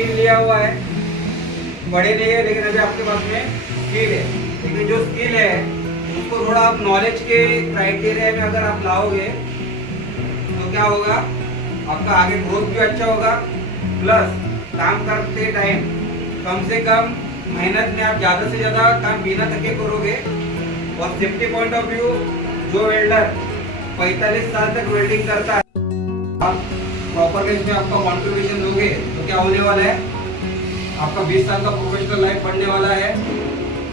Skill लिया हुआ है, पढ़े नहीं है, लेकिन अभी आपके पास में स्किल है। लेकिन जो स्किल है उसको थोड़ा आप नॉलेज के क्राइटेरिया में अगर आप लाओगे तो क्या होगा, आपका आगे ग्रोथ भी अच्छा होगा, प्लस काम करते टाइम कम से कम मेहनत में आप ज़्यादा से ज़्यादा काम बिना थके करोगे। और सेफ्टी पॉइंट ऑफ व्यू, जो वेल्डर 45 साल तक वेल्डिंग करता है, आप प्रॉपर केस में आपका कॉन्ट्रीब्यूशन दोगे तो क्या होने वाला है, आपका 20 साल का प्रोफेशनल लाइफ बढ़ने वाला है।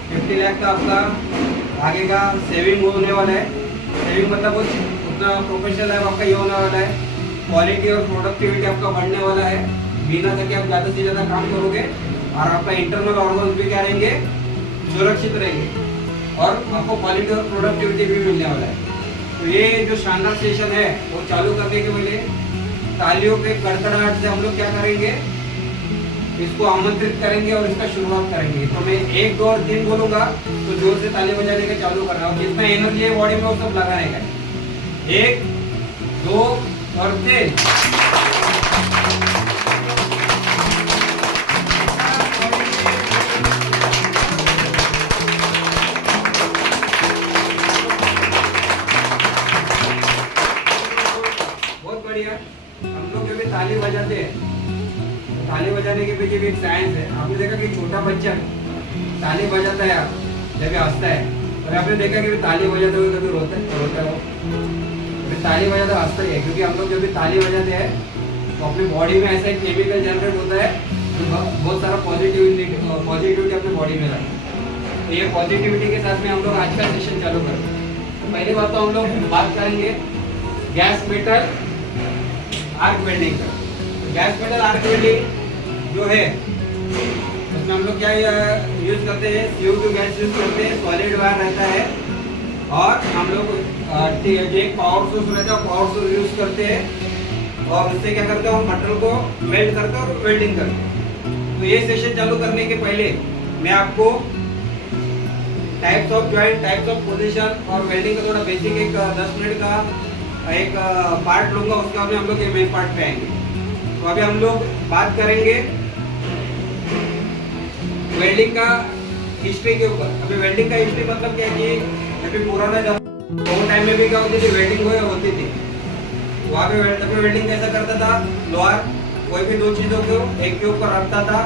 50 लाख का आपका आगे का सेविंग होने वाला है। सेविंग मतलब उतना प्रोफेशनल लाइफ आपका ये होने वाला है। क्वालिटी और प्रोडक्टिविटी आपका बढ़ने वाला है। बिना थके आप ज़्यादा से ज़्यादा काम करोगे और आपका इंटरनल ऑर्गन्स भी क्या रहेंगे, सुरक्षित रहेंगे और आपको क्वालिटी और प्रोडक्टिविटी भी मिलने वाला है। तो ये जो शानदार सेशन है वो चालू करने के पहले तालियों के कड़कड़ाहट से हम लोग क्या करेंगे, इसको आमंत्रित करेंगे और इसका शुरुआत करेंगे। तो मैं 1, 2 और 3 बोलूंगा तो जोर से ताली बजाने का चालू करना और जितना एनर्जी है बॉडी में वो सब लगाने का। 1, 2 और 3। बहुत बढ़िया। हम लोग जब भी ताली बजाते हैं, ताली बजाने के पीछे भी एक साइंस है। आपने देखा कि छोटा बच्चा ताली बजाता है जब हंसता है, और आपने देखा कि ताली बजाते हुए कभी रोता है वो, ताली बजाता हंसता ही है। क्योंकि हम लोग जब भी ताली बजाते हैं तो अपनी बॉडी में ऐसा एक केमिकल जनरेट होता है जो बहुत सारा पॉजिटिविटी अपनी बॉडी में लाता है। तो ये पॉजिटिविटी के साथ में हम लोग आज का सेशन चालू करते हैं। तो पहली बात तो हम लोग बात करेंगे गैस मेटल आर्क वेल्डिंग का। गैस मेटल आर्क वेल्डिंग जो है उसमें हम लोग क्या यूज करते हैं, CO2 गैस यूज करते हैं, सॉलिड वायर रहता है और हम लोग एक पावर सोर्स रहता है, पावर सोर्स यूज करते हैं और उससे क्या करते हैं, हम मटेरियल को वेल्ड करते हैं और वेल्डिंग करते हैं। तो ये सेशन चालू करने के पहले मैं आपको types of joint, types of position और वेल्डिंग का थोड़ा बेसिक एक 10 मिनट का एक पार्ट लूंगा, उसके बाद में हम लोग ये मेन पार्ट पे आएंगे। तो अभी हम लोग बात करेंगे वेल्डिंग का हिस्ट्री के ऊपर। अभी वेल्डिंग का हिस्ट्री मतलब क्या है कि अभी पुराना जब वो टाइम में भी क्या होती थी, वेल्डिंग होती थी। वहाँ पे वेल्डिंग कैसा करता था, लोहार कोई भी 2 चीज़ों को एक के ऊपर रखता था,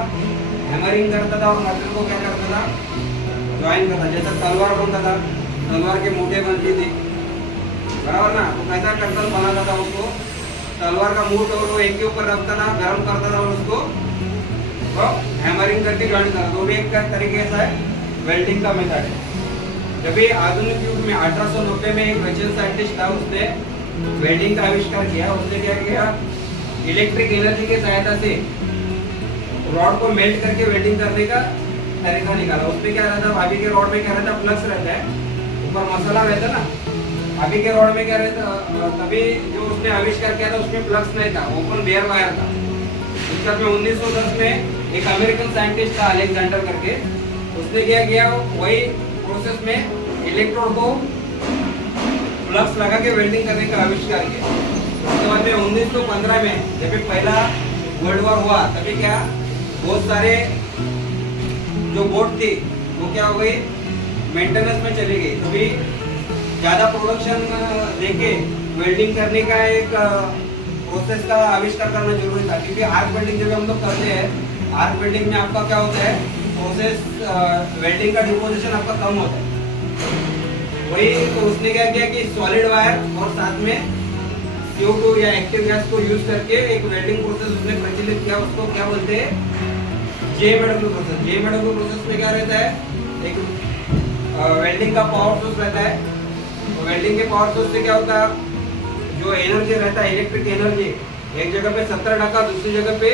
हैमरिंग करता था और मटेरियल को क्या करता था, ज्वाइन करता। जैसा तलवार बनता था, तलवार के मोटे बनती थी, बराबर ना। तो कैसा कर्तन बनाता था, उसको तलवार का मुंह तो एक के ऊपर रखता था, गर्म करता था और उसको तो हैमरिंग करके ज्वाइन करता। तो भी एक तरीके से वेल्डिंग का मेथड है। जब भी आधुनिक युग में 1890 में एक रशियन साइंटिस्ट था, उसने वेल्डिंग का आविष्कार किया। उसने क्या किया, इलेक्ट्रिक एनर्जी की सहायता से रॉड को मेल्ट करके वेल्डिंग करने का तरीका निकाला। उसमें क्या रहता, भाभी के रॉड में क्या रहता, फ्लक्स रहता है, ऊपर मसाला रहता ना। अभी के रॉड में क्या रहता, तभी जो उसने आविष्कार किया था उसमें फ्लक्स नहीं था, ओपन बेयर वायर था। उसके बाद में 1910 में एक अमेरिकन साइंटिस्ट था अलेक्जेंडर करके, उसने क्या किया, वही प्रोसेस में इलेक्ट्रोड को फ्लक्स लगा के वेल्डिंग करने का आविष्कार किया। उसके बाद में 1915 में जब पहला वर्ल्ड वॉर हुआ, तभी क्या बहुत सारे जो बोट थी वो क्या हो गई, मेंटेनेंस में चली गई। तभी ज़्यादा प्रोडक्शन देके वेल्डिंग करने का एक प्रोसेस का आविष्कार करना जरूरी था। क्योंकि आर्क वेल्डिंग जब हम लोग करते हैं, आर्क वेल्डिंग में आपका क्या होता है, प्रोसेस वेल्डिंग का डिपोजिशन आपका कम होता है। वही तो उसने क्या किया कि सॉलिड वायर और साथ में CO2 या एक्टिव गैस को यूज करके एक वेल्डिंग प्रोसेस उसने प्रचलित किया। उसको क्या बोलते हैं, JMW प्रोसेस। JMW प्रोसेस में क्या रहता है, एक वेल्डिंग का पावर सोर्स रहता है। तो वेल्डिंग के पावर सोर्स से क्या होता है, जो एनर्जी रहता है, इलेक्ट्रिक एनर्जी, एक जगह पे 70%, दूसरी जगह पे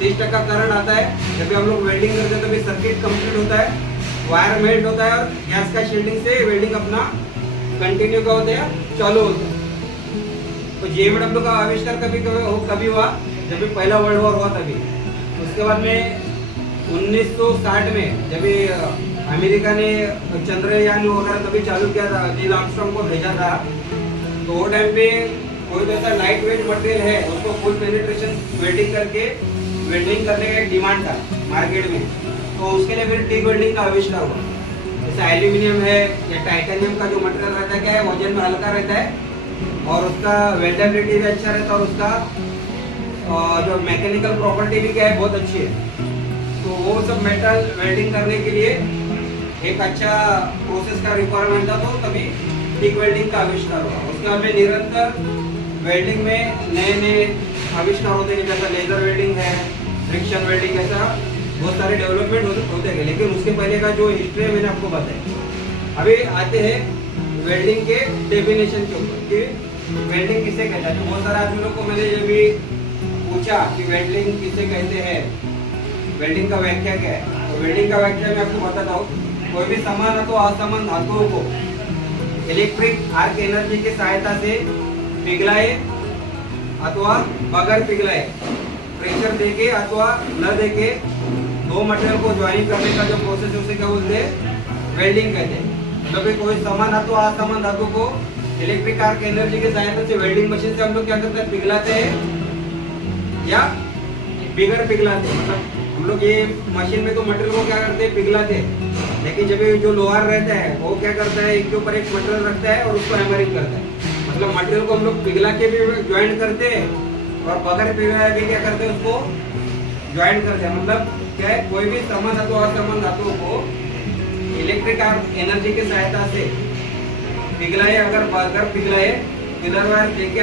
30% करंट आता है। जब भी हम लोग वेल्डिंग करते हैं तभी सर्किट कंप्लीट होता है, वायर मेल्ट होता है और गैस का शील्डिंग से वेल्डिंग अपना कंटिन्यू का होता है, चालू होता है। तो JMW का आविष्कार कभी हुआ, जब भी पहला वर्ल्ड वॉर हुआ तभी। उसके बाद में 1960 में जब अमेरिका ने चंद्रयान वगैरह तभी चालू किया था, नील आर्मस्ट्रांग को भेजा था। तो वो टाइम पे कोई तो ऐसा लाइट वेट मटेरियल है, उसको फुल पेनिट्रेशन वेल्डिंग करके वेल्डिंग करने का एक डिमांड था मार्केट में, तो उसके लिए फिर टिक वेल्डिंग का आविष्कार हुआ। जैसे एल्यूमिनियम है या टाइटेनियम का जो मटेरियल रहता है, क्या है, वजन में हल्का रहता है और उसका वेल्डेबिलिटी भी अच्छा रहता है और उसका जो मैकेनिकल प्रॉपर्टी भी क्या है, बहुत अच्छी है। तो वो सब मेटल वेल्डिंग करने के लिए एक अच्छा प्रोसेस का रिक्वायरमेंट था, तो तभी टिक वेल्डिंग का आविष्कार हुआ। उसके बाद में निरंतर वेल्डिंग में नए नए आविष्कार होते हैं, जैसा लेजर वेल्डिंग है, फ्रिक्शन वेल्डिंग, ऐसा बहुत सारे डेवलपमेंट होते हैं। लेकिन उसके पहले का जो हिस्ट्री है मैंने आपको बताया। अभी आते हैं वेल्डिंग के डेफिनेशन के ऊपर कि वेल्डिंग किसे कहता है। तो बहुत सारे आदमी लोग को मैंने ये भी पूछा कि वेल्डिंग किसे कहते हैं, वेल्डिंग का व्याख्या क्या है। तो वेल्डिंग का व्याख्या मैं आपको बताता हूँ। कोई भी समान अथवा असमान धातुओं को इलेक्ट्रिक आर्क एनर्जी की सहायता से पिघलाए अथवा बगैर पिघलाए, प्रेशर देके अथवा न देके दो मटेरियल को ज्वाइन करने का जो प्रोसेस है उसे क्या बोलते हैं, वेल्डिंग कहते हैं। जब भी कोई समान अथवा असमान धातु को इलेक्ट्रिक आर्क एनर्जी की सहायता से वेल्डिंग मशीन से हम लोग क्या करते हैं, पिघलाते हैं या बिगर पिघलाते हैं। मतलब हम लोग ये मशीन में तो मटेरियल को क्या करते हैं, पिघलाते हैं। लेकिन जब जो लोहार रहता है वो क्या करता है, एक के ऊपर एक मटेरियल रखता है और उसको हैमरिंग करता है। मतलब मटेरियल को हम लोग पिघला के भी ज्वाइन करते हैं और बगैर पिघलाए भी क्या करते हैं, उसको ज्वाइन करते हैं। मतलब क्या है, कोई भी समान धातु असमान धातुओं को इलेक्ट्रिक एनर्जी की सहायता से पिघलाए, अगर बगैर पिघलाए, किलर वायर देके